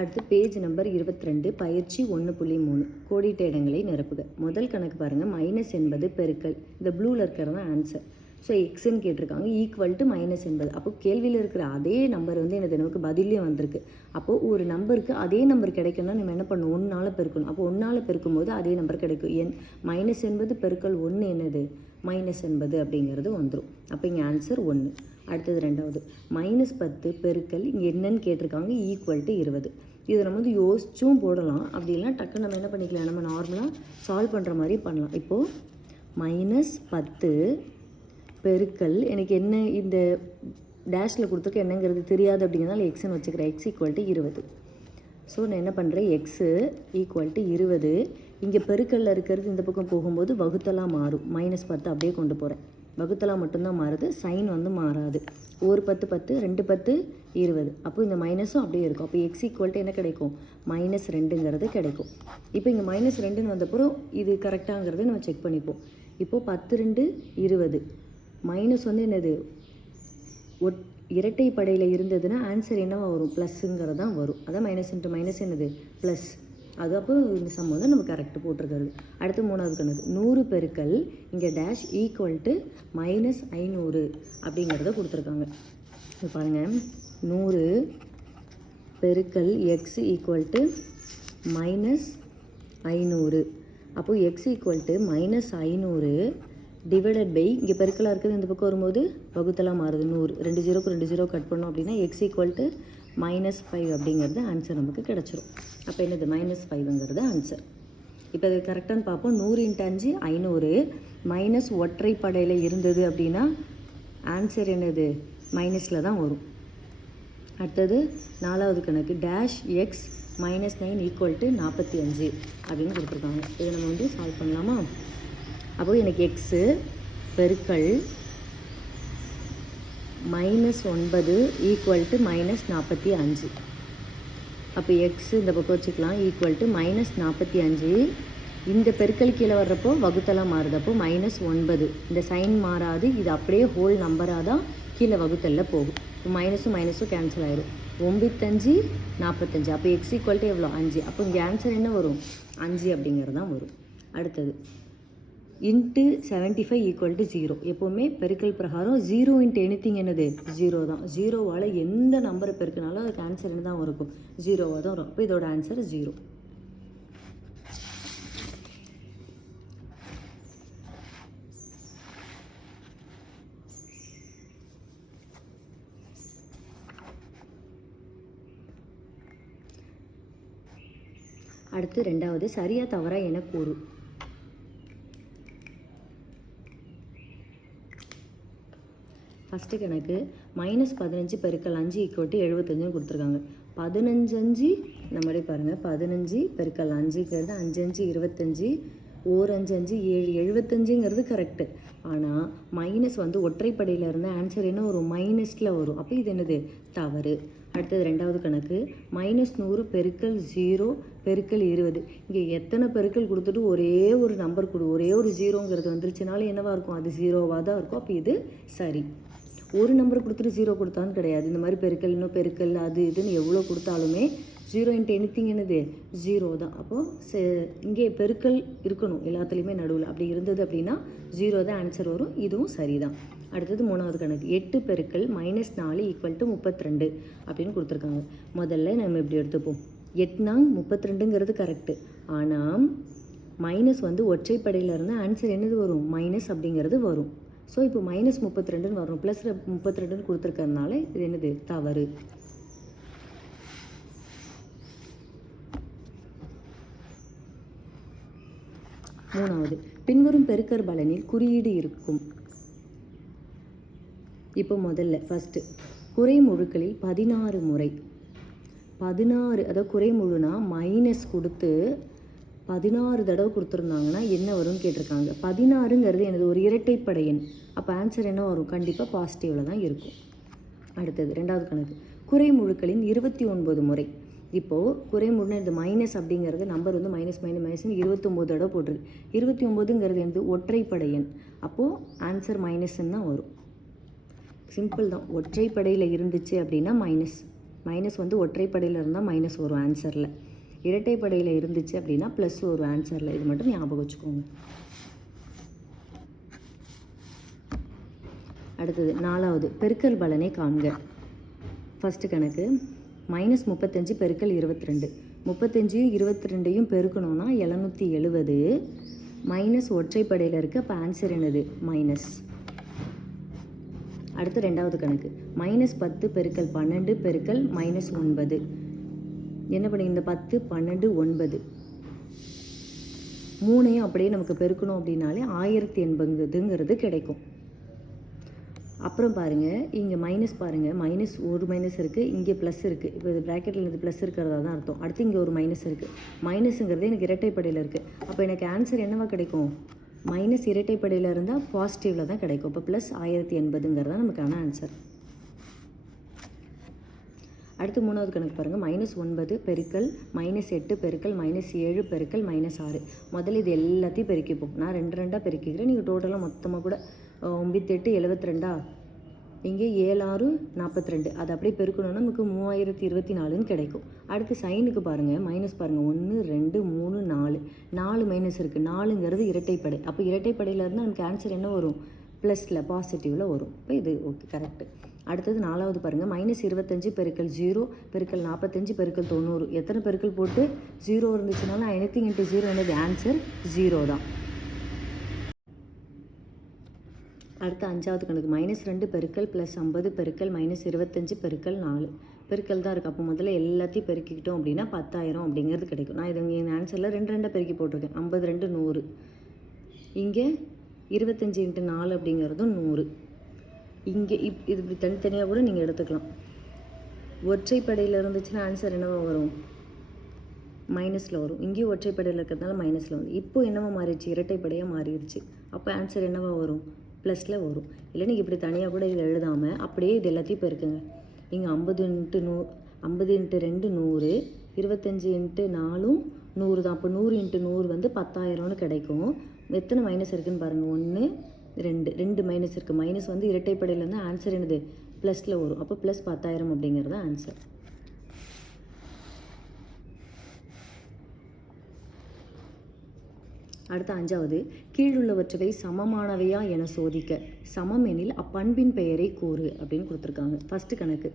அடுத்து page number 22 பயிற்சி 1.3 கோடிட்ட இடங்களை நிரப்புக. முதல் கணக்கு பாருங்கள், மைனஸ் என்பது பெருக்கல், இந்த ப்ளூவில் இருக்கிறது தான் ஆன்சர். ஸோ எக்ஸ்ன்னு கேட்டிருக்காங்க, ஈக்குவல் டு மைனஸ் என்பது. அப்போது கேள்வியில் இருக்கிற அதே நம்பர் வந்து எனக்கு பதிலையும் வந்திருக்கு. அப்போது ஒரு நம்பருக்கு அதே நம்பர் கிடைக்கணும்னா நம்ம என்ன பண்ணணும், 1ஆல் பெருக்கணும். அப்போ 1ஆல் பெருக்கும்போது அதே நம்பர் கிடைக்கும். மைனஸ் என்பது பெருக்கல் 1 என்னது மைனஸ் என்பது அப்படிங்கிறது வந்துடும். அப்போ இங்கே ஆன்சர் 1. அடுத்தது ரெண்டாவது, -10 பெருக்கல் இங்கே என்னன்னு கேட்டிருக்காங்க, ஈக்குவல் டு 20. இதை நம்ம வந்து யோசிச்சும் போடலாம், அப்படி இல்லைனா டக்கு நம்ம என்ன பண்ணிக்கலாம், நம்ம நார்மலாக சால்வ் பண்ணுற மாதிரி பண்ணலாம். இப்போது -10 பெருக்கல் எனக்கு என்ன இந்த டேஷில் கொடுத்துருக்க என்னங்கிறது தெரியாது அப்படிங்கிறதால எக்ஸ்ன்னு வச்சுக்கிறேன். X equal to 20. ஸோ நான் என்ன பண்ணுறேன், எக்ஸு ஈக்குவல் டு 20. இங்கே பெருக்கல்ல இருக்கிறது இந்த பக்கம் போகும்போது வகுத்தலாக மாறும். -10 அப்படியே கொண்டு போகிறேன். வகுத்தலாக மட்டும்தான் மாறுது, சைன் வந்து மாறாது. ஒரு 10 10 2 10 20. அப்போ இந்த மைனஸும் அப்படியே இருக்கும். அப்போ எக்ஸ் ஈக்குவல் டு என்ன கிடைக்கும், -2ங்கிறது கிடைக்கும். இப்போ இங்கே -2ன்னு வந்தப்பறம் இது கரெக்டாங்கிறத நம்ம செக் பண்ணிப்போம். இப்போது 10 2 20. மைனஸ் வந்து என்னது இரட்டை படையில் இருந்ததுன்னா ஆன்சர் என்னவா வரும், ப்ளஸ்ஸுங்கிறது தான் வரும். அதான் மைனஸ் இன்ட்டு மைனஸ் என்னது ப்ளஸ். அது அப்போ இந்த சம் வந்து நம்ம கரெக்டு போட்டிருக்கிறது. அடுத்து மூணாவது கணக்கு, 100 பெருக்கல் இங்கே டேஷ் ஈக்குவல் டு -500 அப்படிங்கிறத கொடுத்துருக்காங்க. இப்போ பாருங்கள், 100 பெருக்கல் எக்ஸ் ஈக்குவல் டு -500. அப்போது X equal to -500 divided by இங்கே பெருக்கலாக இருக்குது, இந்த பக்கம் வரும்போது வகுத்தலாக மாறுது 100. 2 0க்கு 2 0 கட் பண்ணோம் அப்படின்னா எக்ஸ் ஈக்குவல் டு -5 அப்படிங்கிறது ஆன்சர் நமக்கு கிடச்சிரும். அப்போ என்னது -5ங்கிறது ஆன்சர். இப்போ அது கரெக்டானு பார்ப்போம். 100 × 5 500 மைனஸ் ஒற்றைப்படையில் இருந்தது அப்படின்னா ஆன்சர் என்னது மைனஸில் தான் வரும். அடுத்தது நாலாவது கணக்கு, டேஷ் எக்ஸ் -9 ஈக்குவல் டு 45 அப்படின்னு கொடுத்துருக்காங்க. இதை நம்ம வந்து சால்வ் பண்ணலாமா? அப்போது எனக்கு எக்ஸு பெருக்கல் -9 ஈக்குவல் டு -45. அப்போ எக்ஸ் இந்த பக்கம் வச்சுக்கலாம், ஈக்குவல் டு -45. இந்த பெருக்கல் கீழே வர்றப்போ வகுத்தலாம் மாறுது, அப்போ -9. இந்த சைன் மாறாது, இது அப்படியே ஹோல் நம்பராக தான் கீழே வகுத்தலில் போகும். மைனஸும் மைனஸும் கேன்சல் ஆயிடும். 9 5 45. அப்போ எக்ஸ் ஈக்குவல் டு எவ்வளோ 5. அப்போ இங்கே ஆன்சர் என்ன வரும், 5 அப்படிங்கிறது தான் வரும். அடுத்தது இன்ட்டு 75 ஈக்குவல் டு 0. எப்போவுமே பெருக்கல் பிரகாரம் 0 × எனிதிங் என்னது 0 தான். 0வால் எந்த நம்பரை பெருக்கினாலும் அதுக்கு ஆன்சர் என்ன தான் இருக்கும், 0வாக தான் வரும். அப்போ இதோட ஆன்சர் 0. அடுத்து ரெண்டாவது, சரியா தவறா என கூறு. ஃபஸ்ட்டு கணக்கு, -15 பெருக்கல் 5 ஈக்குவல் டு 75 கொடுத்துருக்காங்க. 15 5 நம்மளே பாருங்கள், 15 பெருக்கல் 5ங்கிறது 5 5 25, 1 5 5 7 75ங்கிறது கரெக்டு. ஆனால் மைனஸ் வந்து ஒற்றைப்படையில் இருந்தால் ஆன்சர் என்ன வரும், மைனஸில் வரும். அப்போ இது என்னது தவறு. அடுத்தது ரெண்டாவது கணக்கு, -100 பெருக்கல் 0 பெருக்கல் 20. இங்கே எத்தனை பெருக்கல் கொடுத்துட்டு ஒரே ஒரு நம்பர் ஒரே ஒரு 0ங்கிறது வந்துருச்சுனாலும் என்னவாக இருக்கும், அது 0வாக தான் இருக்கும். அப்போ இது சரி. ஒரு நம்பர் கொடுத்துட்டு 0 கொடுத்தான்னு கிடையாது. இந்த மாதிரி பெருக்கல் இன்னும் பெருக்கல் அது இதுன்னு எவ்வளோ கொடுத்தாலுமே 0 × எனிதிங் என்னது 0 தான். அப்போது இங்கே பெருக்கல் இருக்கணும் எல்லாத்துலேயுமே நடுவில். அப்படி இருந்தது அப்படின்னா 0 தான் ஆன்சர் வரும். இதுவும் சரி தான். அடுத்தது மூணாவது கணக்கு, 8 பெருக்கல் -4 ஈக்குவல் டு 32 அப்படின்னு கொடுத்துருக்காங்க. முதல்ல நம்ம இப்படி எடுத்துப்போம். 8 32ங்கிறது கரெக்டு. ஆனால் மைனஸ் வந்து ஒற்றைப்படையில் இருந்தால் ஆன்சர் என்னது வரும், மைனஸ் அப்படிங்கிறது வரும். ஸோ இப்போ -32ன்னு வரும், ப்ளஸ் 32ன்னு கொடுத்துருக்கறதுனால இது என்னது தவறு. மூணாவது, பின்வரும் பெருக்கற் பலனில் குறியீடு இருக்கும். இப்போ முதல்ல ஃபஸ்ட்டு குறைமுழுக்களில் 16 முறை 16, அதாவது குறைமுழுனா மைனஸ் கொடுத்து 16 தடவை கொடுத்துருந்தாங்கன்னா என்ன வரும்னு கேட்டிருக்காங்க. 16ங்கிறது எனது ஒரு இரட்டைப்படை எண். அப்போ ஆன்சர் என்ன வரும், கண்டிப்பாக பாசிட்டிவில் தான் இருக்கும். அடுத்தது ரெண்டாவது கணக்கு, குறைமுழுக்களின் 29 முறை. இப்போது குறைமுழுனா இது மைனஸ் அப்படிங்கிறது நம்பர் வந்து -−−−ன்னு 29 தடவை போட்டுருக்கு. 29ங்கிறது வந்து ஒற்றைப்படை எண். அப்போது ஆன்சர் மைனஸ்ன்னு தான் வரும். சிம்பிள் தான். ஒற்றைப்படையில் இருந்துச்சு அப்படின்னா மைனஸ். மைனஸ் வந்து ஒற்றைப்படையில் இருந்தால் மைனஸ் வரும் ஆன்சரில், இரட்டைப்படையில் இருந்துச்சு அப்படின்னா ப்ளஸ் ஒரு ஆன்சரில். இது மட்டும் ஞாபகம் வச்சுக்கோங்க. அடுத்தது 4வது பெருக்கல் பலனை காண்க. ஃபஸ்ட்டு கணக்கு -35 பெருக்கல் 22. 35யும் 22யும் பெருக்கணும்னா 770 மைனஸ் ஒற்றைப்படையில் இருக்குது. அப்போ ஆன்சர் என்னது? மைனஸ். அடுத்து 2வது கணக்கு -10 பெருக்கல் 12 பெருக்கல் -9. என்ன பண்ணி இந்த 10 12 9 மூணையும் அப்படியே நமக்கு பெருக்கணும் அப்படின்னாலே 1080ங்கிறது கிடைக்கும். அப்புறம் பாருங்கள், இங்கே மைனஸ் பாருங்கள், ஒரு மைனஸ் இருக்குது, இங்கே ப்ளஸ் இருக்குது. இப்போ இது ப்ராக்கெட்டில் இது ப்ளஸ் இருக்கிறதா தான் அர்த்தம். அடுத்து இங்கே ஒரு மைனஸ் இருக்குது. மைனஸுங்கிறது எனக்கு இரட்டைப்படையில் இருக்குது. அப்போ எனக்கு ஆன்சர் என்னவா கிடைக்கும்? மைனஸ் இரட்டைப்படையில் இருந்தால் பாசிட்டிவில் தான் கிடைக்கும். இப்போ ப்ளஸ் 1080ங்கிறது தான் நமக்கான ஆன்சர். அடுத்து 3வது கணக்கு பாருங்கள், -9 பெருக்கல் -8 பெருக்கல் -7 பெருக்கல் -6. முதல்ல இது எல்லாத்தையும் பெருக்கிப்போம். நான் 2 2 பெருக்கிக்கிறேன். நீங்கள் டோட்டலாக மொத்தமாக கூட 9 8 72 இங்கே 7 6 42. அது அப்படியே பெருக்கணும்னா நமக்கு 3024ன்னு கிடைக்கும். அடுத்து சைனுக்கு பாருங்கள், மைனஸ் பாருங்கள், 1 2 3 4 4 மைனஸ் இருக்குது. 4ங்கிறது இரட்டைப்படை. அப்போ இரட்டைப்படையில் இருந்தால் நமக்கு ஆன்சர் என்ன வரும்? ப்ளஸில் பாசிட்டிவில் வரும். இப்போ இது ஓகே, கரெக்டு. அடுத்தது 4வது பாருங்கள், -25 பெருக்கல் 0 பெருக்கல் 45 பெருக்கல் 90. எத்தனை பெருக்கல் போட்டு 0 இருந்துச்சுனாலும் anything into 0 என்னது? ஆன்சர் 0 தான். அடுத்து 5வது கணக்கு -2 பெருக்கல் +50 பெருக்கல் -25 பெருக்கல் 4. பெருக்கல் தான் இருக்குது. அப்போ முதல்ல எல்லாத்தையும் பெருக்கிக்கிட்டோம் அப்படின்னா 10,000 அப்படிங்கிறது கிடைக்கும். நான் இது இங்கே ஆன்சரில் 2 2 பெருக்கி போட்டிருக்கேன். 52 100. இங்கே 25 × 4 அப்படிங்கிறதும் 100. இங்கே இது இப்படி தனித்தனியாக கூட நீங்கள் எடுத்துக்கலாம். ஒற்றைப்படையில் இருந்துச்சுன்னா ஆன்சர் என்னவா வரும்? மைனஸில் வரும். இங்கேயும் ஒற்றைப்படையில் இருக்கிறதுனால மைனஸில் வரும். இப்போது என்னவா மாறிடுச்சு? இரட்டைப்படையாக மாறிடுச்சு. அப்போ ஆன்சர் என்னவா வரும்? ப்ளஸில் வரும். இல்லை நீங்கள் இப்படி தனியாக கூட இதை எழுதாமல் அப்படியே இது எல்லாத்தையும் பெருக்குங்க. இங்கே 50 × 2 100, 25 × 4 100 தான். அப்போ 100 × 100 வந்து 10,000ன்னு கிடைக்கும். எத்தனை மைனஸ் இருக்குதுன்னு பாருங்கள். 1 2 மைனஸ் இருக்குது. மைனஸ் வந்து இரட்டைப்படையிலேருந்து ஆன்சர் என்னது? ப்ளஸில் வரும். அப்போ ப்ளஸ் 10,000 அப்படிங்கிறது ஆன்சர். அடுத்த 5வது, கீழுள்ளவற்றவை சமமானவையா என சோதிக்க. சமம் எனில் அப்பண்பின் பெயரை கூறு அப்படின்னு கொடுத்துருக்காங்க. ஃபஸ்ட்டு கணக்கு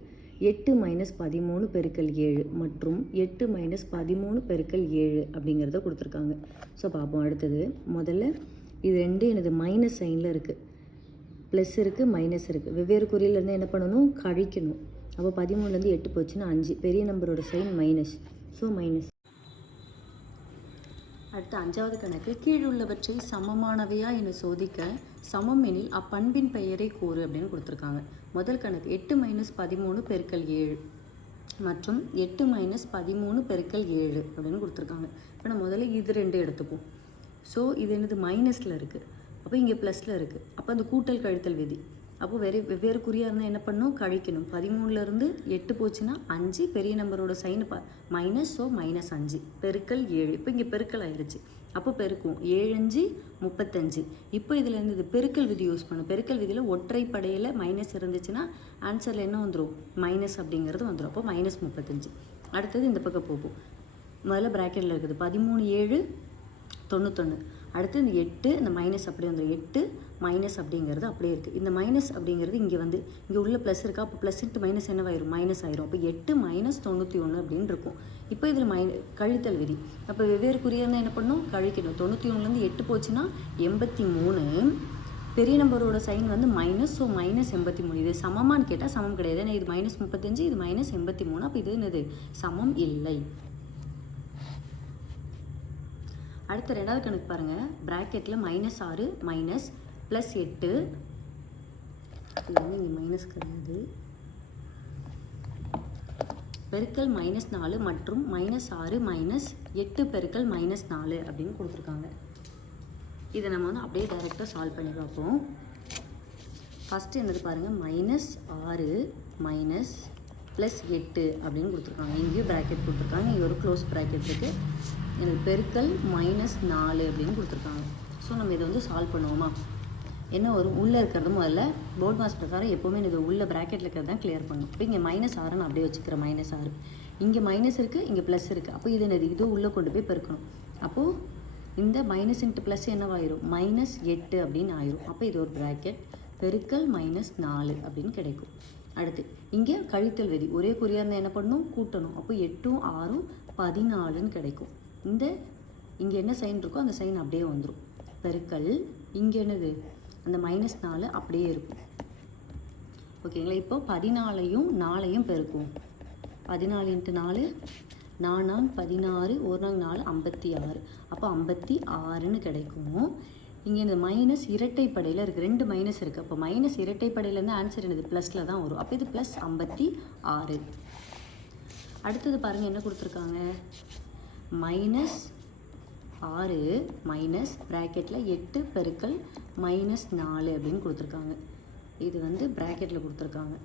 8 - 13 பெருக்கல் 7 மற்றும் 8 - 13 பெருக்கல் 7 அப்படிங்கிறத கொடுத்துருக்காங்க. ஸோ பார்ப்போம். அடுத்தது முதல்ல இது 2 எனது மைனஸ் சைனில் இருக்குது, ப்ளஸ் இருக்குது, மைனஸ் இருக்குது. வெவ்வேறு குறியிலேருந்து என்ன பண்ணணும்? கழிக்கணும். அப்போ 13லேருந்து 8 போச்சுன்னா 5. பெரிய நம்பரோட சைன் மைனஸ், ஸோ மைனஸ். அடுத்த 5வது கணக்கு கீழுள்ளவற்றை சமமானவையா என சோதிக்க. சமம் எனில் அப்பண்பின் பெயரை கூறு அப்படின்னு கொடுத்துருக்காங்க. முதல் கணக்கு 8 - 13 பெருக்கல் 7 மற்றும் 8 - 13 பெருக்கல் 7 அப்படின்னு கொடுத்துருக்காங்க. இப்போ நம்ம முதல்ல இது 2 எடுத்துப்போம். ஸோ இது என்னது? மைனஸில் இருக்குது. அப்போ இங்கே ப்ளஸில் இருக்குது. அப்போ அந்த கூட்டல் கழித்தல் விதி. அப்போ வெவ்வேறு குறியாக இருந்தால் என்ன பண்ணணும்? கழிக்கணும். 13லேருந்து 8 போச்சுன்னா 5. பெரிய நம்பரோட சைன் மைனஸ், ஸோ -5 பெருக்கல் 7. இப்போ இங்கே பெருக்கல் ஆயிடுச்சு. அப்போ பெருக்கும் 7 5 35. இப்போ இதில் இருந்து இது பெருக்கல் விதி யூஸ் பண்ணும். பெருக்கல் விதியில் ஒற்றைப்படையில் மைனஸ் இருந்துச்சுன்னா ஆன்சரில் என்ன வந்துடும்? மைனஸ் அப்படிங்கிறது வந்துடும். அப்போ -35. அடுத்தது இந்த பக்கம் போகும். முதல்ல ப்ராக்கெட்டில் இருக்குது 13 7 91. அடுத்து இந்த 8 இந்த மைனஸ் அப்படியே வந்துடும். 8 மைனஸ் அப்படிங்கிறது அப்படியே இருக்குது. இந்த மைனஸ் அப்படிங்கிறது இங்கே வந்து இங்கே உள்ள ப்ளஸ் இருக்கா? அப்போ ப்ளஸ் இன்ட்டு மைனஸ் என்னவாயிரும்? மைனஸ் ஆயிரும். அப்போ 8 - 91 அப்படின்னு இருக்கும். இப்போ இதில் கழித்தல் விதி. அப்போ வெவ்வேறு குறியாக இருந்தால் என்ன பண்ணணும்? கழிக்கணும். 91லேருந்து 8 போச்சுன்னா 83. பெரிய நம்பரோட சைன் வந்து மைனஸ், ஸோ -83. இது சமமானு கேட்டால் சமம் கிடையாது. ஏன்னா இது -35, இது -83. அப்போ இது என்னது? சமம் இல்லை. அடுத்த 2வது கணக்கு பாருங்கள். ப்ராக்கெட்டில் -6 மைனஸ் +8. இது வந்து இங்கே மைனஸ் கிடையாது. பெருக்கல் -4 மற்றும் -6 -8 பெருக்கல் -4 அப்படின்னு கொடுத்துருக்காங்க. இதை நம்ம வந்து அப்படியே டைரெக்டாக சால்வ் பண்ணி பார்ப்போம். ஃபஸ்ட்டு என்னது பாருங்கள், -6 +8 அப்படின்னு கொடுத்துருக்காங்க. இங்கேயும் ப்ராக்கெட் கொடுத்துருக்காங்க. இங்கே ஒரு க்ளோஸ் ப்ராக்கெட் இருக்குது. எனக்கு பெருக்கல் -4 அப்படின்னு கொடுத்துருக்காங்க. ஸோ நம்ம இதை வந்து சால்வ் பண்ணுவோமா? என்ன வரும், உள்ளே இருக்கிறது முதல்ல போர்ட் மாஸ் பிரகாரம் எப்போவுமே இது உள்ள ப்ராக்கெட்டில் இருக்கிறது தான் கிளியர் பண்ணும். இப்போ இங்கே -6 நான் அப்படியே வச்சுக்கிறேன், -6. இங்கே மைனஸ் இருக்குது, இங்கே ப்ளஸ் இருக்குது. அப்போ இது என்னது, இது உள்ளே கொண்டு போய் பெருக்கணும். அப்போது இந்த மைனஸ் இன்ட்டு ப்ளஸ் என்னவாயிரும், -8 அப்படின்னு ஆயிரும். அப்போ இது ஒரு ப்ராக்கெட் பெருக்கல் -4 அப்படின்னு கிடைக்கும். அடுத்து இங்கே கழித்தல் விதி, ஒரே குறியாக இருந்தால் என்ன பண்ணணும், கூட்டணும். அப்போ 8ம் 6ம் 14ன்னு கிடைக்கும். இந்த இங்கே என்ன சைன் இருக்கோ அந்த சைன் அப்படியே வந்துடும். பெருக்கல் இங்கே என்னது, அந்த -4 அப்படியே இருக்கும். ஓகேங்களா. இப்போ 14யும் 4யும் பெருக்கும். 14 × 4 4 16, 1 4 56. அப்போ 56ன்னு கிடைக்கும். இங்கே இந்த மைனஸ் இரட்டைப்படையில் இருக்குது, 2 மைனஸ் இருக்குது. அப்போ மைனஸ் இரட்டைப்படையிலேருந்து ஆன்சர் என்னது, ப்ளஸில் தான் வரும். அப்போ இது +56. அடுத்தது பாருங்கள் என்ன கொடுத்துருக்காங்க, -6 மைனஸ் ப்ராக்கெட்டில் 8 பெருக்கல் -4 அப்படின்னு கொடுத்துருக்காங்க. இது வந்து ப்ராக்கெட்டில் கொடுத்துருக்காங்க.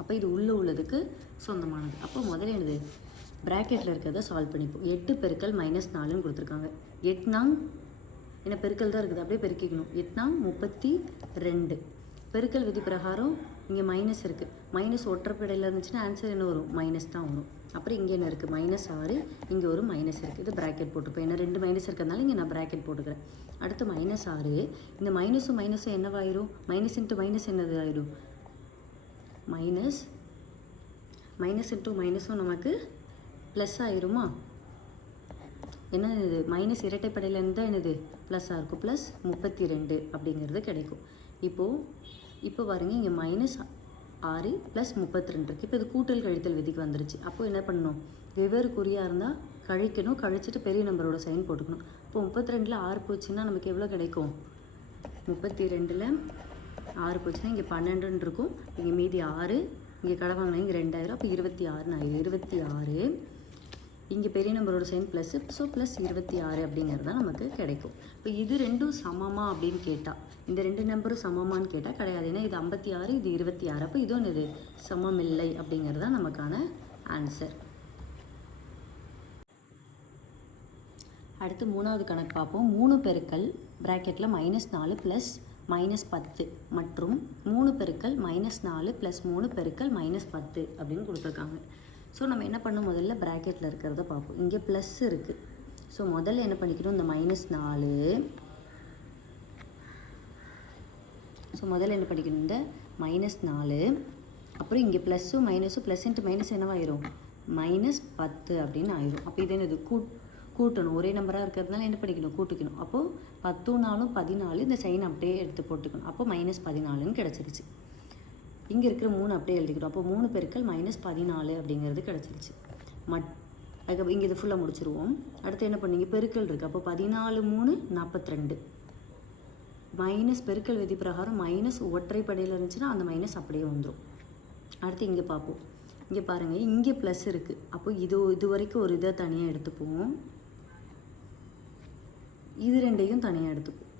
அப்போ இது உள்ளே உள்ளதுக்கு சொந்தமானது. அப்போ முதல்ல என்னது, ப்ராக்கெட்டில் இருக்கிறத சால்வ் பண்ணிப்போம். 8 பெருக்கல் -4ன்னு கொடுத்துருக்காங்க. 8 என்ன பெருக்கல் தான் இருக்குது, அப்படியே பெருக்கிக்கணும். 8 32. பெருக்கல் விதி பிரகாரம் இங்கே மைனஸ் இருக்குது, மைனஸ் ஒற்றைப்படையில் இருந்துச்சுன்னா ஆன்சர் என்ன வரும், மைனஸ் தான் வரும். அப்புறம் இங்கே என்ன இருக்குது, -6, இங்கே ஒரு மைனஸ் இருக்குது. இது ப்ராக்கெட் போட்டுப்போம், ஏன்னா 2 மைனஸ் இருக்கிறதுனால இங்கே நான் ப்ராக்கெட் போட்டுக்கிறேன். அடுத்து -6, இந்த மைனஸும் என்னவாயிரும், மைனஸ் இன்ட்டு மைனஸ் என்னது ஆயிடும், மைனஸ் இன்ட்டு மைனஸும் நமக்கு ப்ளஸ் ஆயிருமா. என்ன இது, மைனஸ் இரட்டைப்படையிலேருந்து தான் என்னது ப்ளஸ்ஸாக இருக்கும். +32 அப்படிங்கிறது கிடைக்கும். இப்போ பாருங்கள் இங்கே -6 + 32 இருக்குது. இப்போ இது கூட்டல் கழித்தல் விதிக்கு வந்துருச்சு. அப்போது என்ன பண்ணணும், வெவ்வேறு குறியாக இருந்தால் கழிக்கணும், கழிச்சிட்டு பெரிய நம்பரோட சைன் போட்டுக்கணும். இப்போ 32ல் 6 போச்சுன்னா நமக்கு எவ்வளோ கிடைக்கும், 32ல் 6 போச்சுன்னா இங்கே 12ன்னு இருக்கும், இங்கே மீதி 6, இங்கே கடை வாங்கினா இங்கே 2000, அப்போ 26ன்னு ஆயிடும். 26, இங்கே பெரிய நம்பரோட சைன் ப்ளஸ்ஸு, ஸோ +26 அப்படிங்கிறது தான் நமக்கு கிடைக்கும். இப்போ இது ரெண்டும் சமமா அப்படின்னு கேட்டால், இந்த 2 நம்பரும் சமமானு கேட்டால் கிடையாது, ஏன்னா இது 56, இது 26. அப்போ இதுவும் இது சமமில்லை அப்படிங்கிறது தான் நமக்கான ஆன்சர். அடுத்து 3வது கணக்கு பார்ப்போம். 3 பெருக்கல் ப்ராக்கெட்டில் -4 + -10 மற்றும் 3 பெருக்கல் -4 + 3 பெருக்கல் -10 அப்படின்னு கொடுத்துருக்காங்க. ஸோ நம்ம என்ன பண்ணோம், முதல்ல ப்ராக்கெட்டில் இருக்கிறத பார்ப்போம். இங்கே ப்ளஸ் இருக்குது. ஸோ முதல்ல என்ன பண்ணிக்கணும், இந்த -4, ஸோ முதல்ல என்ன பண்ணிக்கணும், இந்த -4, அப்புறம் இங்கே ப்ளஸ்ஸும் மைனஸும் ப்ளஸ் இன்ட்டு மைனஸ் என்னவாயிரும், -10 அப்படின்னு ஆயிரும். அப்போ இது என்னது, கூட்டணும், ஒரே நம்பராக இருக்கிறதுனால என்ன பண்ணிக்கணும், கூட்டிக்கணும். அப்போது 10 4 14, இந்த சைன் அப்படியே எடுத்து போட்டுக்கணும். அப்போ -14ன்னு கிடச்சிருச்சு. இங்கே இருக்கிற 3 அப்படியே எழுதிக்கிறோம். அப்போ 3 பெருக்கல் -14 அப்படிங்கிறது கிடச்சிருச்சு. அதுக்கப்புறம் இங்கே இது ஃபுல்லாக முடிச்சிருவோம். அடுத்து என்ன பண்ணீங்க, பெருக்கல் இருக்குது. அப்போ 14 3 42. மைனஸ் பெருக்கல் விதி பிரகாரம் மைனஸ் ஒற்றைப்படையில் இருந்துச்சுன்னா அந்த மைனஸ் அப்படியே வந்துடும். அடுத்து இங்கே பார்ப்போம். இங்கே பாருங்கள், இங்கே ப்ளஸ் இருக்குது. அப்போ இது வரைக்கும் ஒரு இதை தனியாக எடுத்துப்போம், இது ரெண்டையும் தனியாக எடுத்துப்போம்.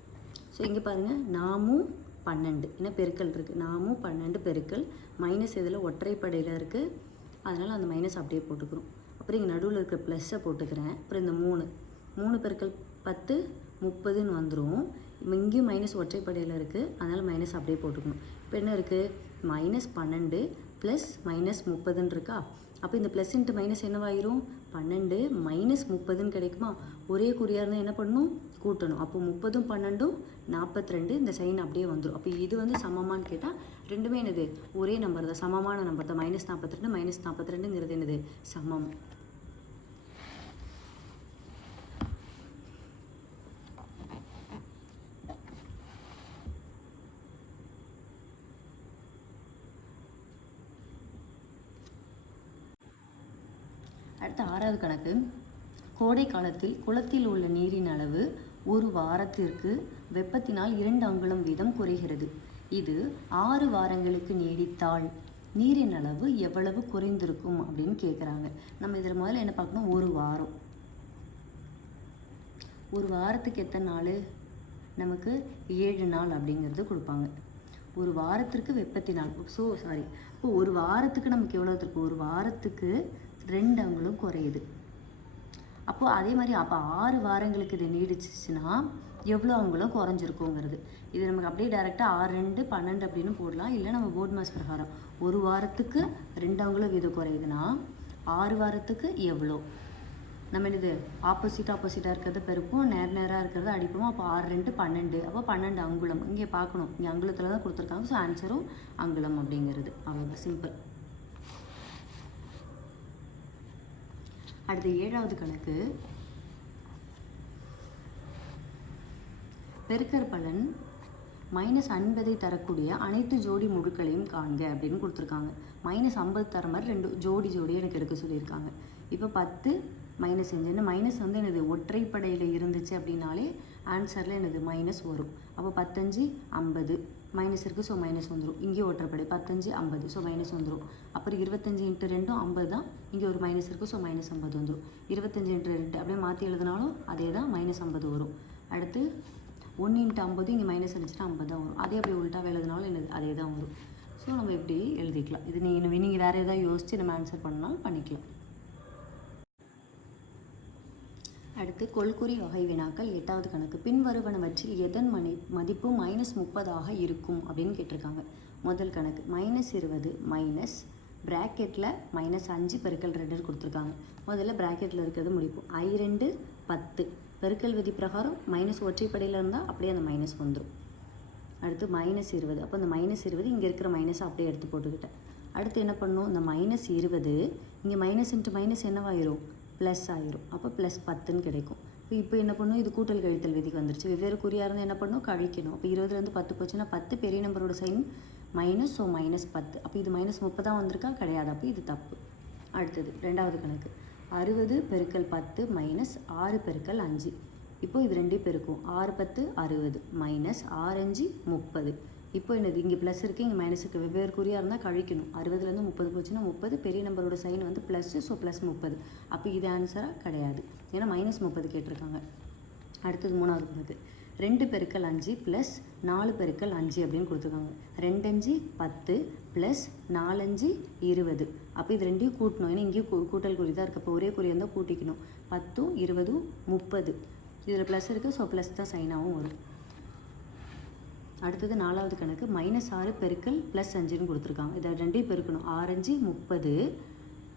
ஸோ இங்கே பாருங்கள், நாமும் 12, ஏன்னா பெருக்கல் இருக்குது, நாமும் 12 பெருக்கல் மைனஸ் இதில் ஒற்றைப்படையில் இருக்குது, அதனால் அந்த மைனஸ் அப்படியே போட்டுக்கிறோம். அப்புறம் இங்கே நடுவில் இருக்கிற ப்ளஸ்ஸை போட்டுக்கிறேன். அப்புறம் இந்த 3 பெருக்கல் 10 30ன்னு வந்துடும். இங்கேயும் மைனஸ் ஒற்றைப்படையில் இருக்குது, அதனால் மைனஸ் அப்படியே போட்டுக்கணும். இப்போ என்ன இருக்குது, -12 + -30ன்னு இருக்கா. அப்போ இந்த ப்ளஸ் இன்ட்டு மைனஸ் என்னவாயிரும், 12 - 30ன்னு கிடைக்குமா. ஒரே குறியாக இருந்தால் என்ன பண்ணணும், கூட்டணும். அப்போ 30ம் 12ம் 42, இந்த சைன் அப்படியே வந்துடும். அப்போ இது வந்து சமமானு கேட்டால் ரெண்டுமே என்னது, ஒரே நம்பர் தான், சமமான நம்பர் தான். -42 -42ங்கிறது என்னது, சமம். அடுத்த 6வது கணக்கு. கோடை காலத்தில் குளத்தில் உள்ள நீரின் அளவு ஒரு வாரத்திற்கு வெப்பத்தினால் 2 அங்குலம் வீதம் குறைகிறது. இது 6 வாரங்களுக்கு நீடித்தால் நீரின் அளவு எவ்வளவு குறைந்திருக்கும் அப்படின்னு கேட்குறாங்க. நம்ம இதில் முதல்ல என்ன பார்க்கணும், ஒரு வாரம். ஒரு வாரத்துக்கு எத்தனை நாள், நமக்கு 7 நாள் அப்படிங்கிறது கொடுப்பாங்க. ஒரு வாரத்திற்கு வெப்பத்தினால், இப்போ ஒரு வாரத்துக்கு நமக்கு எவ்வளோ இருக்கும், ஒரு வாரத்துக்கு 2 அங்குலம் குறையுது. அப்போது அதே மாதிரி அப்போ 6 வாரங்களுக்கு இது நீடிச்சிச்சுன்னா எவ்வளோ அங்குலம் குறைஞ்சிருக்குங்கிறது. இது நமக்கு அப்படியே டேரெக்டாக 6 2 12 அப்படின்னு போடலாம். இல்லை நம்ம போர்ட் மாஸ் பிரகாரம் ஒரு வாரத்துக்கு 2 அங்குலம் வீதம் குறையுதுன்னா 6 வாரத்துக்கு எவ்வளோ, நம்ம இது ஆப்போசிட்டாக இருக்கிறத பெருப்போம், நேராக இருக்கிறத அடிப்போம். அப்போ 6 2 12, அப்போ 12 அங்குலம். இங்கே பார்க்கணும், இங்கே அங்குலத்தில் தான் கொடுத்துருக்காங்க. ஸோ ஆன்சரும் அங்குலம் அப்படிங்கிறது. அவ்வளோ சிம்பிள். அடுத்து 7வது கணக்கு. பெருக்கற் பலன் -50 தரக்கூடிய அனைத்து ஜோடி முழுக்களையும் காண்க அப்படின்னு கொடுத்துருக்காங்க. -50 தர மாதிரி 2 ஜோடியாக எனக்கு எடுக்க சொல்லியிருக்காங்க. இப்போ 10 -5 என்ன மைனஸ் வந்து எனது ஒற்றைப்படையில் இருந்துச்சு அப்படின்னாலே ஆன்சரில் எனது மைனஸ் வரும். அப்போ 10 5 50 மைனஸ் இருக்குது, ஸோ மைனஸ் வந்துடும். இங்கே ஒற்றைப்படை 15 50, ஸோ மைனஸ் வந்துடும். அப்புறம் 25 × 2 50 தான், இங்கே ஒரு மைனஸ் இருக்குது, ஸோ -50 வந்துடும். 25 × 2 அப்படியே மாற்றி எழுதினாலும் அதே தான் -50 வரும். அடுத்து 1 × 50 இங்கே மைனஸ் அடிச்சுட்டு 50 தான் வரும். அதே அப்படியே உள்ட்டாக எழுதினாலும் என்னது அதே தான் வரும். ஸோ நம்ம இப்படி எழுதிக்கலாம். இது நீங்கள் வேறு எதாவது யோசித்து நம்ம ஆன்சர் பண்ணாலும் பண்ணிக்கலாம். அடுத்து கொள்குறி வகை வினாக்கள் 8வது கணக்கு. பின்வருவனவற்றில் எதன் மதிப்பு -30 இருக்கும் அப்படின்னு கேட்டிருக்காங்க. முதல் கணக்கு -20 மைனஸ் ப்ராக்கெட்டில் -5 பெருக்கல் 2 கொடுத்துருக்காங்க. முதல்ல ப்ராக்கெட்டில் இருக்கிறது முடிப்போம். I2 10 பெருக்கல் விதி பிரகாரம் மைனஸ் ஒற்றைப்படையில் இருந்தால் அப்படியே அந்த மைனஸ் வந்துடும். அடுத்து -20, அப்போ இந்த -20 இங்கே இருக்கிற மைனஸை அப்படியே எடுத்து போட்டுக்கிட்டேன். அடுத்து என்ன பண்ணணும், இந்த -20 இங்கே மைனஸ் இன்ட்டு மைனஸ் என்னவாயிரும், ப்ளஸ் ஆயிரும். அப்போ +10 கிடைக்கும். இப்போ என்ன பண்ணணும், இது கூட்டல் கழித்தல் விதிக்கு வந்துருச்சு. வெவ்வேறு குறியாக இருந்தால் என்ன பண்ணணும், கழிக்கணும். அப்போ 20 10 போச்சுன்னா 10 பெரிய நம்பரோட சைன் மைனஸ், ஸோ -10. அப்போ இது -30 வந்திருக்கா, கிடையாது. அப்போ இது தப்பு. அடுத்தது 2வது கணக்கு. 60 பெருக்கல் 10 மைனஸ் 6 பெருக்கல் 5. இப்போது இது 2 பெருக்கும். 6 10 60 மைனஸ் 6 5 30. இப்போ என்னது, இங்கே ப்ளஸ் இருக்குது, இங்கே மைனஸ் இருக்குது. வெவ்வேறு குறியாக இருந்தால் கழிக்கணும். 60லேருந்து 30 போச்சுன்னா 30, பெரிய நம்பரோட சைன் வந்து ப்ளஸ்ஸு, ஸோ +30. அப்போ இது ஆன்சராக கிடையாது, ஏன்னா -30 கேட்டிருக்காங்க. அடுத்தது 3வது கணக்கு. 2 பெருக்கல் 5 ப்ளஸ் 4 பெருக்கல் 5 அப்படின்னு கொடுத்துருக்காங்க. 2 5 10 ப்ளஸ் 4 5 20. அப்போ இது 2யும் கூட்டணும், ஏன்னா இங்கேயும் கூட்டல் குறி தான் இருக்குது. அப்போ ஒரே குறியாக இருந்தால் கூட்டிக்கணும். 10 20 30. இதில் ப்ளஸ் இருக்குது, ஸோ ப்ளஸ் தான் சைனாகவும் வரும். அடுத்தது 4வது கணக்கு. -6 பெருக்கல் +5ன்னு கொடுத்துருக்காங்க. இதை 2யும் பெருக்கணும். 6 5 30.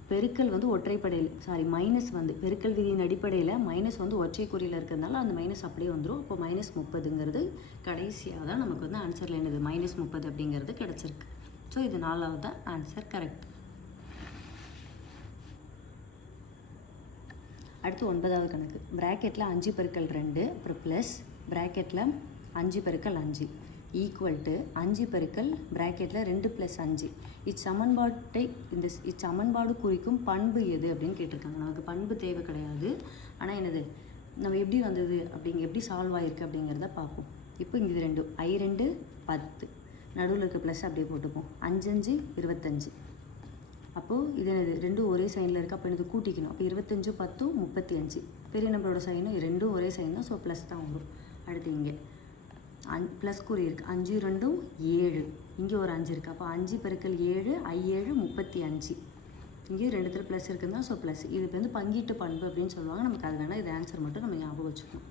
பெருக்கல் வந்து ஒற்றைப்படையில் மைனஸ் வந்து பெருக்கல் விதியின் அடிப்படையில் மைனஸ் வந்து ஒற்றை குறியில் இருக்கிறதுனால அந்த மைனஸ் அப்படியே வந்துடும். இப்போ -30ங்கிறது கடைசியாக தான் நமக்கு வந்து ஆன்சரில் என்னது -30 அப்படிங்கிறது கிடச்சிருக்கு. ஸோ இது 4வது தான் ஆன்சர் கரெக்ட். அடுத்து 9வது கணக்கு. ப்ராக்கெட்டில் 5 பெருக்கல் 2 அப்புறம் ப்ளஸ் ப்ராக்கெட்டில் 5 பெருக்கல் 5 ஈக்குவல் டு 5 பெருக்கல் ப்ராக்கெட்டில் 2 + 5. இச்சமன்பாடு குறிக்கும் பண்பு எது அப்படின்னு கேட்டிருக்காங்க. நமக்கு பண்பு தேவை கிடையாது, ஆனால் என்னது நம்ம எப்படி வந்தது எப்படி சால்வ் ஆகிருக்கு அப்படிங்கிறத பார்ப்போம். இப்போ இங்கே இது 2 I2 10 நடுவில் இருக்க ப்ளஸ் அப்படியே போட்டுப்போம். 5 5 25. அப்போது இது என்னது, 2 ஒரே சைனில் இருக்குது. அப்போ இது கூட்டிக்கணும். அப்போ 25 10 35. பெரிய நம்பரோட சைனும் 2 ஒரே சைன் தான், ஸோ ப்ளஸ் தான் வரும். அடுத்து இங்கே ப்ளஸ் குறி இருக்குது. 5 2 7. இங்கே ஒரு 5 இருக்குது. அப்போ 5 பெருக்கல் 7 I7 35. இங்கே 2 ப்ளஸ் இருக்குதுன்னா ஸோ ப்ளஸ். இது வந்து பங்கீட்டு பண்பு அப்படின்னு சொல்லுவாங்க. நமக்கு அது வேணால் இது ஆன்சர் மட்டும் நம்ம ஞாபகம் வச்சுக்கணும்.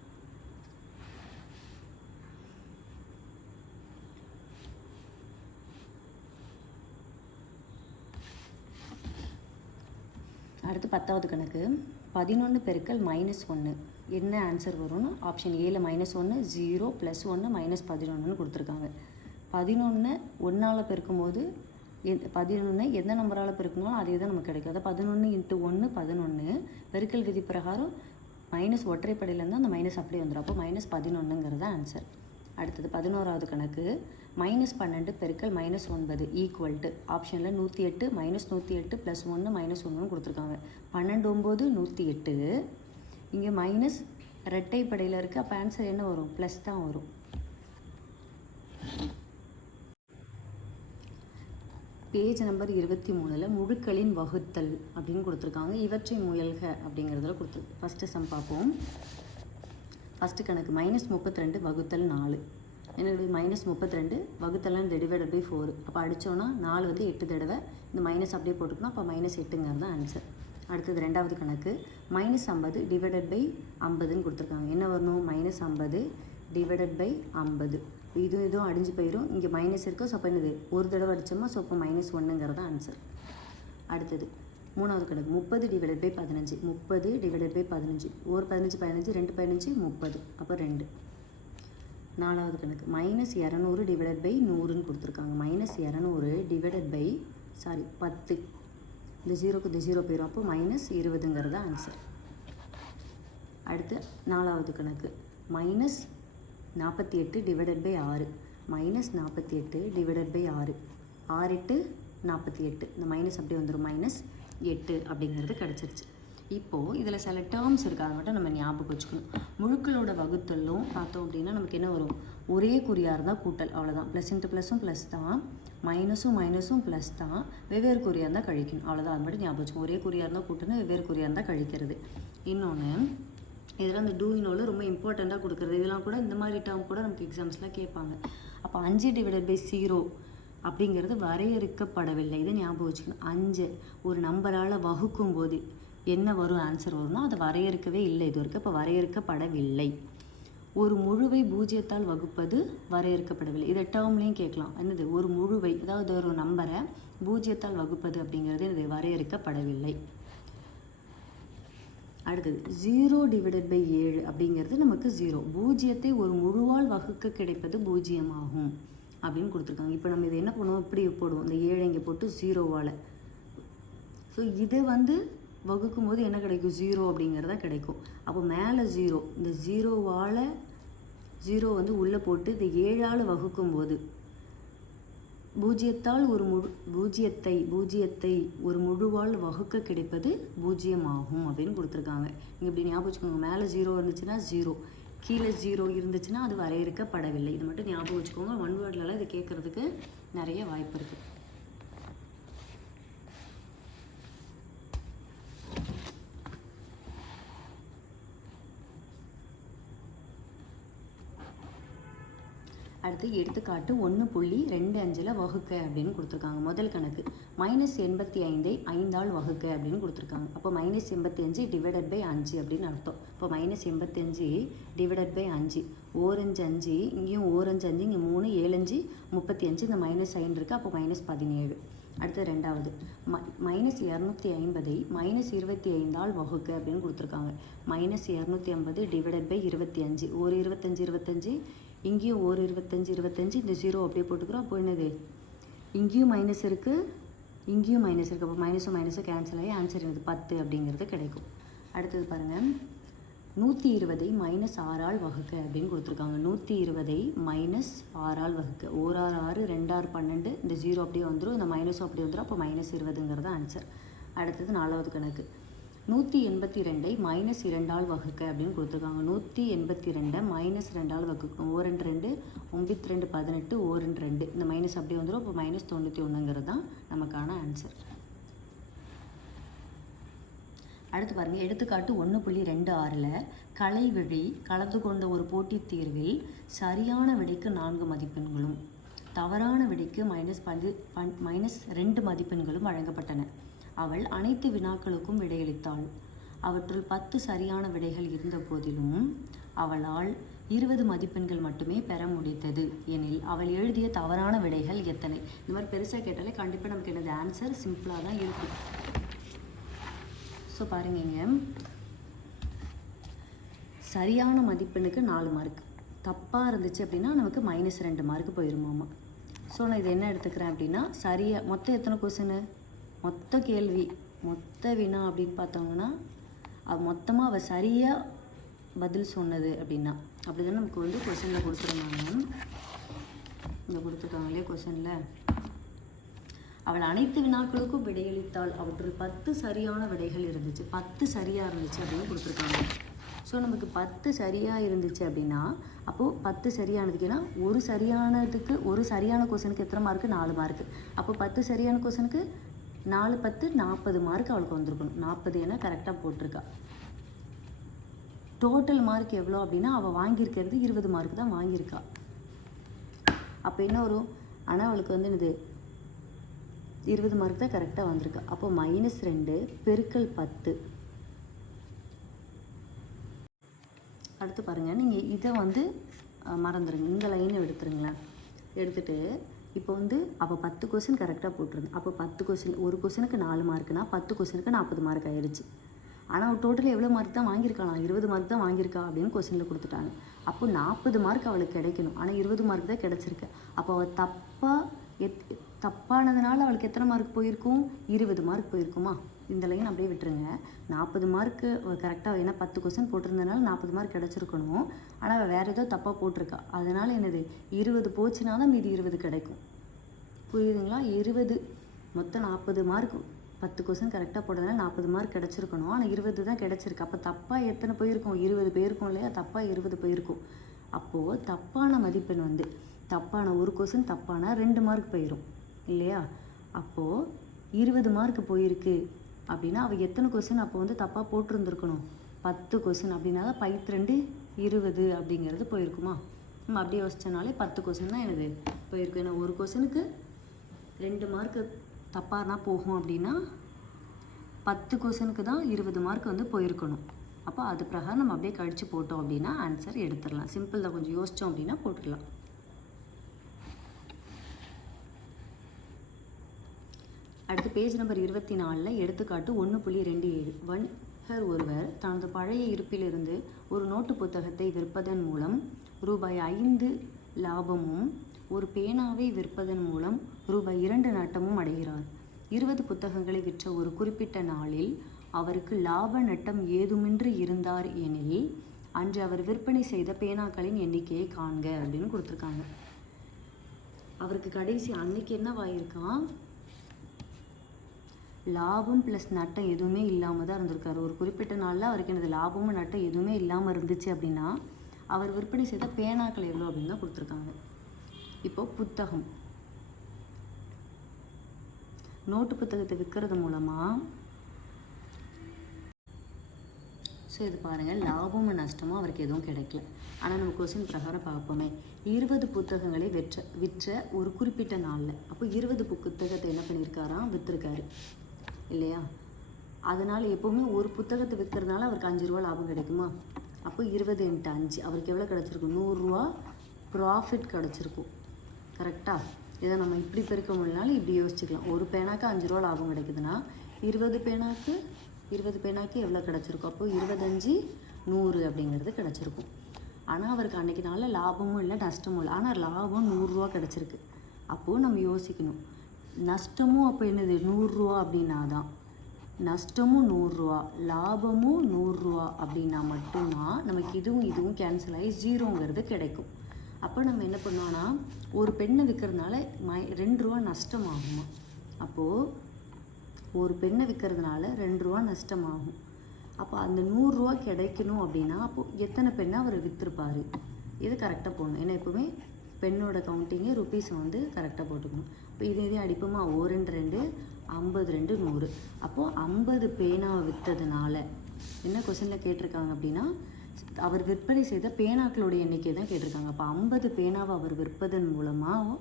அடுத்து 10வது கணக்கு. 11 பெருக்கல் -1 என்ன ஆன்சர் வரும்னு ஆப்ஷன் ஏல -1 0 +1 -11ன்னு கொடுத்துருக்காங்க. 11 1ஆல் பெருக்கும்போது 11 எந்த நம்பரால் பெருக்கணும் அதே தான் நமக்கு கிடைக்கும். அதாவது 11 × 1 11. பெருக்கல் விதி பிரகாரம் மைனஸ் ஒற்றைப்படையிலேருந்து அந்த மைனஸ் அப்படியே வந்துடும். அப்போ -11ங்கிறது ஆன்சர். அடுத்தது 11வது கணக்கு. -12 பெருக்கல் -9 ஈக்குவல் டு ஆப்ஷனில் 108 -108 +1 -1ன்னு கொடுத்துருக்காங்க. 12 9 108. இங்கே மைனஸ் இரட்டைப்படையில் இருக்குது. அப்போ ஆன்சர் என்ன வரும், ப்ளஸ் தான் வரும். பேஜ் நம்பர் 23ல் முழுக்களின் வகுத்தல் அப்படின்னு கொடுத்துருக்காங்க. இவற்றை முயல்க அப்படிங்கிறதுல கொடுத்துருக்கு. ஃபஸ்ட்டு சம் பார்ப்போம். ஃபஸ்ட்டு கணக்கு. -32 வகுத்தல் 4. என்னது -32 வகுத்தலாம் டிவைடட் பை 4. அப்போ அடித்தோன்னா 4 வந்து 8 தடவை இந்த மைனஸ் அப்படியே போட்டுக்கணும். அப்போ -8ங்கிறது தான் ஆன்சர். அடுத்தது 2வது கணக்கு. -50 டிவைடட் பை 50ன்னு கொடுத்துருக்காங்க. என்ன வரணும், -50 டிவைடட் பை 50. இதுவும் அடிஞ்சு போயிடும். இங்கே மைனஸ் இருக்கும். ஸோ அப்போ என்னது ஒரு தடவை அடித்தோமா, ஸோ அப்போ -1ங்கிறது ஆன்சர். அடுத்தது 3வது கணக்கு 30 டிவைடட் பை 15. 30 divided by 15. ஒரு 15 15 2 15 30, அப்போ 2. 4வது கணக்கு -200 டிவைடட் பை 100ன்னு கொடுத்துருக்காங்க. -200 டிவைடட் பை 10. இந்த 0க்கு இந்த 0 போயிடும். அப்போ -20ங்கிறது ஆன்சர். அடுத்து 4வது கணக்கு -48 டிவைடட் பை 6. -48 divided by 6. 6 8 48. இந்த மைனஸ் அப்படியே வந்துடும். -8 அப்படிங்கிறது கிடச்சிருச்சு. இப்போது இதில் சில டேர்ம்ஸ் இருக்குது, அதை மட்டும் நம்ம ஞாபகம் வச்சுக்கணும். முழுக்களோட வகுத்தலும் பார்த்தோம் அப்படின்னா நமக்கு என்ன வரும், ஒரே குறியாக இருந்தால் கூட்டல், அவ்வளோதான். ப்ளஸ் இன்ட்டு ப்ளஸும் ப்ளஸ் தான், மைனஸும் மைனஸும் ப்ளஸ் தான், வெவ்வேறு குறியாக இருந்தால் கழிக்கணும், அவ்வளோதான். அது மட்டும் ஞாபகம் வச்சுக்கணும். ஒரே குறியாக இருந்தால் கூட்டணும், வெவ்வேறு குறியாக இருந்தால் கழிக்கிறது. இன்னொன்று இதில் அந்த டூயினோவில் ரொம்ப இம்பார்ட்டண்ட்டாக கொடுக்குறது. இதெல்லாம் கூட இந்த மாதிரி டேர்ம் கூட நமக்கு எக்ஸாம்ஸில் கேட்பாங்க. அப்போ 5 டிவைடட் பை 0 அப்படிங்கிறது வரையறுக்கப்படவில்லை. இதை ஞாபகம் வச்சுக்கணும். 5 ஒரு நம்பரால் வகுக்கும் போது என்ன வரும், ஆன்சர் வரும்னா அதை வரையறுக்கவே இல்லை இது வரைக்கும். இப்போ வரையறுக்கப்படவில்லை. ஒரு முழுவை 0ஆல் வகுப்பது வரையறுக்கப்படவில்லை. இதை டேர்ம்லேயும் கேட்கலாம். என்னது ஒரு முழுவை, அதாவது ஒரு நம்பரை 0ஆல் வகுப்பது அப்படிங்கிறது இது வரையறுக்கப்படவில்லை. அடுத்தது 0 டிவைடட் பை 7 அப்படிங்கிறது நமக்கு 0. 0ஐ ஒரு முழுவால் வகுக்க கிடைப்பது 0 ஆகும் அப்படின்னு கொடுத்துருக்காங்க. இப்போ நம்ம இதை என்ன பண்ணுவோம், இப்படி போடுவோம். இந்த 7 இங்கே போட்டு 0வால். ஸோ இதை வகுக்கும் போது என்ன கிடைக்கும், 0 அப்படிங்கிறதா கிடைக்கும். அப்போ மேலே 0, இந்த 0வால் 0 உள்ளே போட்டு இந்த 7ஆல் வகுக்கும் போது 0ஆல் ஒரு பூஜ்ஜியத்தை ஒரு முழுவால் வகுக்க கிடைப்பது 0 ஆகும் அப்படின்னு கொடுத்துருக்காங்க. நீங்கள் இப்படி ஞாபகம் வச்சுக்கோங்க. மேலே 0 இருந்துச்சுன்னா 0, கீழே 0 இருந்துச்சுன்னா அது வரையறுக்கப்படவில்லை. இது மட்டும் ஞாபகம் வச்சுக்கோங்க. ஒன் வேர்ட்லலாம் இது கேட்குறதுக்கு நிறைய வாய்ப்பு இருக்குது. அடுத்து எடுத்துக்காட்டு 1.25 வகுக்க அப்படின்னு கொடுத்துருக்காங்க. முதல் கணக்கு -85ஐ 5ஆல் வகுக்க அப்படின்னு கொடுத்துருக்காங்க. அப்போ -85 டிவைடட் பை 5 அப்படின்னு அர்த்தம். இப்போ -85 டிவைடட் பை 5, ஓரஞ்சு 5, இங்கேயும் ஓரஞ்சு 5, இங்கே 3, 7 5 35, இந்த மைனஸ் சைன் இருக்குது. அப்போ -17. அடுத்து ரெண்டாவது -250ஐ -25ஆல் வகுக்க அப்படின்னு கொடுத்துருக்காங்க. -250 டிவைடட் பை 25, ஒரு 25 25, இங்கேயும் ஒரு 25 25, இந்த 0 அப்படியே போட்டுக்கிறோம். அப்போ என்னது, இங்கேயும் மைனஸ் இருக்குது, இங்கேயும் மைனஸ் இருக்குது. அப்போ மைனஸும் மைனஸும் கேன்சல் ஆகி ஆன்சர் என்னது 10 அப்படிங்கிறது கிடைக்கும். அடுத்தது பாருங்கள், 120ஐ -6ஆல் வகுக்க அப்படின்னு கொடுத்துருக்காங்க. 120ஐ -6ஆல் வகுக்க. 1 6 6, 2 6 12, இந்த 0 அப்படியே வந்துடும், இந்த மைனஸும் அப்படியே வந்துடும். அப்போ -20ங்கிறது ஆன்சர். அடுத்தது 4வது கணக்கு 182ஐ -2ஆல் வகுக்க அப்படின்னு கொடுத்துருக்காங்க. 182ஐ -2ஆல் வகுக்கணும். 1 2 2, 9 2 18, 1 2 2, இந்த மைனஸ் அப்படியே வந்துடும். அப்போ -91ங்கிறது தான் நமக்கான ஆன்சர். அடுத்து பாருங்கள், எடுத்துக்காட்டு 1.26ல் கலைவழி கலந்து கொண்ட ஒரு போட்டித் தேர்வில் சரியான விடைக்கு 4 மதிப்பெண்களும் தவறான விடைக்கு -2 மதிப்பெண்களும் வழங்கப்பட்டன. அவள் அனைத்து வினாக்களுக்கும் விடையளித்தாள். அவற்றுள் 10 சரியான விடைகள் இருந்த போதிலும் அவளால் 20 மதிப்பெண்கள் மட்டுமே பெற முடித்தது எனில் அவள் எழுதிய தவறான விடைகள் எத்தனை? இந்த மாதிரி பெருசாக கேட்டாலே கண்டிப்பாக நமக்கு என்னது ஆன்சர் சிம்பிளாக தான் இருக்கும். ஸோ பாருங்க, சரியான மதிப்பெண்ணுக்கு 4 மார்க், தப்பாக இருந்துச்சு அப்படின்னா நமக்கு -2 மார்க் போயிருமாமா. ஸோ நான் இது என்ன எடுத்துக்கிறேன் அப்படின்னா, சரியாக மொத்தம் எத்தனை கொஸ்டின், மொத்த கேள்வி மொத்த வினா அப்படின்னு பார்த்தோங்கன்னா மொத்தமாக அவள் சரியாக பதில் சொன்னது அப்படின்னா அப்படி தான் நமக்கு கொஸ்டினில் கொடுத்துருந்தாங்க. இங்கே கொடுத்துருக்காங்க இல்லையா கொஸ்டினில், அவள் அனைத்து வினாக்களுக்கும் விடையளித்தாள். அவற்றுள் 10 சரியான விடைகள் இருந்துச்சு. 10 சரியாக இருந்துச்சு அப்படின்னு கொடுத்துருக்காங்க. ஸோ நமக்கு 10 சரியாக இருந்துச்சு அப்படின்னா அப்போது 10 சரியானதுக்குன்னா ஒரு சரியான கொஸ்டினுக்கு எத்தனை மார்க்கு, 4 மார்க்கு. அப்போ 10 சரியான கொஸ்டினுக்கு 4 10 40 மார்க் அவளுக்கு வந்திருக்கணும். 40 ஏன்னா கரெக்டாக போட்டிருக்கா. டோட்டல் மார்க் எவ்வளோ அப்படின்னா அவள் வாங்கியிருக்கிறது 20 மார்க் தான் வாங்கியிருக்கா. அப்போ என்ன வரும், ஆனால் அவளுக்கு என்னது 20 மார்க் தான் கரெக்டாக வந்திருக்கா. அப்போ -2 பெருக்கல் 10. அடுத்து பாருங்கள், நீங்கள் இதை மறந்துடுங்க, இந்த லைனை எடுத்துருங்களேன். எடுத்துகிட்டு இப்போ வந்து அப்போ 10 கொஸ்டின் கரெக்டாக போட்டுருங்க. அப்போ 10 கொஸ்டின், ஒரு கொஸ்டினுக்கு 4 மார்க்குனா 10 கொஸ்டினுக்கு 40 மார்க் ஆயிடுச்சு. ஆனால் அவள் டோட்டல் எவ்வளோ மார்க் தான் வாங்கியிருக்கலாம், 20 மார்க் தான் வாங்கியிருக்கா அப்படின்னு கொஸ்டினில் கொடுத்துட்டாங்க. அப்போ 40 மார்க் அவளுக்கு கிடைக்கணும், ஆனால் 20 மார்க் தான் கிடச்சிருக்கு. அப்போ அவள் தப்பானதுனால அவளுக்கு எத்தனை மார்க் போயிருக்கும், 20 மார்க் போயிருக்குமா? இந்த லைன் அப்படியே விட்டுருங்க. 40 மார்க்கு கரெக்டாக, ஏன்னா 10 கொஸ்டின் போட்டிருந்ததுனால 40 மார்க் கிடச்சிருக்கணும். ஆனால் அவள் வேறு ஏதோ தப்பாக போட்டிருக்கா, அதனால் என்னது 20 போச்சுனா தான் மீதி 20 கிடைக்கும். புரியுதுங்களா? 20 மொத்தம் 40 மார்க், 10 கொஸ்டின் கரெக்டாக போட்டதுனால 40 மார்க் கிடச்சிருக்கணும், ஆனால் 20 தான் கிடச்சிருக்கு. அப்போ தப்பாக எத்தனை போயிருக்கும், 20 போயிருக்கும் இல்லையா? தப்பாக 20 போயிருக்கும். அப்போது தப்பான மதிப்பெண் வந்து தப்பான ஒரு கொஸ்டின் தப்பான 2 மார்க் போயிடும் இல்லையா? அப்போது 20 மார்க் போயிருக்கு அப்படின்னா அவள் எத்தனை கொஸ்டின் அப்போ வந்து தப்பாக போட்டிருந்துருக்கணும், 10 கொஸ்டின். அப்படின்னா தான் 2 20 அப்படிங்கிறது போயிருக்குமா? நம்ம அப்படியே யோசிச்சனாலே 10 கொஸ்டின் தான் எனது போயிருக்கும். ஏன்னா ஒரு கொஸ்டினுக்கு 2 மார்க்கு தப்பானா போகும் அப்படின்னா 10 கொஸ்டினுக்கு தான் 20 மார்க் வந்து போயிருக்கணும். அப்போ அது பிரகாரம் நம்ம அப்படியே கழித்து போட்டோம் அப்படின்னா ஆன்சர் எடுத்துடலாம். சிம்பிள் தான், கொஞ்சம் யோசித்தோம் அப்படின்னா போட்டுடலாம். அடுத்து பேஜ் நம்பர் 24 எடுத்துக்காட்டு 1.27. வணிகர் ஒருவர் தனது பழைய இருப்பிலிருந்து ஒரு நோட்டு புத்தகத்தை விற்பதன் மூலம் ரூபாய் 5 லாபமும் ஒரு பேனாவை விற்பதன் மூலம் ரூபாய் 2 நட்டமும் அடைகிறார். 20 புத்தகங்களை விற்ற ஒரு குறிப்பிட்ட நாளில் அவருக்கு லாப நட்டம் ஏதுமின்றி இருந்தார் எனில் அன்று அவர் விற்பனை செய்த பேனாக்களின் எண்ணிக்கையை காண்க அப்படின்னு கொடுத்துருக்காங்க. அவருக்கு கடைசி அன்னைக்கு என்னவாயிருக்கான், லாபம் ப்ளஸ் நட்டம் எதுவுமே இல்லாமல் தான் இருந்திருக்காரு. ஒரு குறிப்பிட்ட நாளில் அவருக்கு எனது லாபமும் நட்டம் எதுவுமே இல்லாமல் இருந்துச்சு அப்படின்னா அவர் விற்பனை செய்த பேனாக்கள் எவ்வளோ அப்படின்னு தான் கொடுத்துருக்காங்க. இப்போது புத்தகம், நோட்டு புத்தகத்தை விற்கிறது மூலமாக, ஸோ இது பாருங்கள், லாபமும் நஷ்டமும் அவருக்கு எதுவும் கிடைக்கல. ஆனால் நம்ம கொஸ்டின் பிரகாரம் பார்ப்போமே, 20 புத்தகங்களை விற்ற ஒரு குறிப்பிட்ட நாளில், அப்போ 20 புத்தகத்தை என்ன பண்ணியிருக்காராம், விற்றுருக்காரு இல்லையா? அதனால் எப்போவுமே ஒரு புத்தகத்தை விற்கிறதுனால அவருக்கு 5 ரூபா லாபம் கிடைக்குமா? அப்போ 20 × 5 அவருக்கு எவ்வளோ கிடச்சிருக்கும், 100 ரூபா ப்ராஃபிட் கிடச்சிருக்கும். கரெக்டாக? இதை நம்ம இப்படி பெருக்க முடியலனாலும் இப்படி யோசிச்சுக்கலாம். ஒரு பேனாக்கு 5 ரூபா லாபம் கிடைக்குதுன்னா 20 பேனாக்கு எவ்வளோ கிடச்சிருக்கும், அப்போ 25 100 அப்படிங்கிறது கிடச்சிருக்கும். ஆனால் அவருக்கு அன்றைக்கி நாளில் லாபமும் இல்லை நஷ்டமும் இல்லை, ஆனால் லாபம் 100 ரூபா கிடச்சிருக்கு. அப்போது நம்ம யோசிக்கணும், நஷ்டமும் அப்போ என்னது 100 ரூபா அப்படின்னா தான், நஷ்டமும் 100 ரூபா லாபமும் 100 ரூபா அப்படின்னா மட்டும்தான் நமக்கு இதுவும் கேன்சல் ஆகி 0ங்கிறது கிடைக்கும். அப்போ நம்ம என்ன பண்ணோன்னா, ஒரு பெண்ணை விற்கிறதுனால 2 ரூபா நஷ்டமாகுமா? அப்போது ஒரு பெண்ணை விற்கிறதுனால 2 ரூபா நஷ்டமாகும். அப்போ அந்த 100 ரூபா கிடைக்கணும் அப்படின்னா அப்போது எத்தனை பெண்ணை அவர் விற்றுருப்பார், இது கரெக்டாக போடணும். ஏன்னா எப்போவுமே பெண்ணோட கவுண்டிங்கே ருப்பீஸை வந்து கரெக்டாக போட்டுக்கணும். இப்போ இதே அடிப்போமா, 1 2 50 2 100. அப்போது 50 பேனாவை விற்றதுனால என்ன கொஸ்டினில் கேட்டிருக்காங்க அப்படின்னா, அவர் விற்பனை செய்த பேனாக்களுடைய எண்ணிக்கை தான் கேட்டிருக்காங்க. அப்போ 50 பேனாவை அவர் விற்பதன் மூலமாக,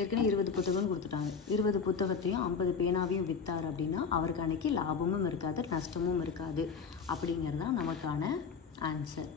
ஏற்கனவே 20 புத்தகம்னு கொடுத்துட்டாங்க, 20 புத்தகத்தையும் 50 பேனாவையும் விற்றார் அப்படின்னா அவருக்கு அன்றைக்கி லாபமும் இருக்காது நஷ்டமும் இருக்காது. அப்படிங்கிறது தான் நமக்கான ஆன்சர்.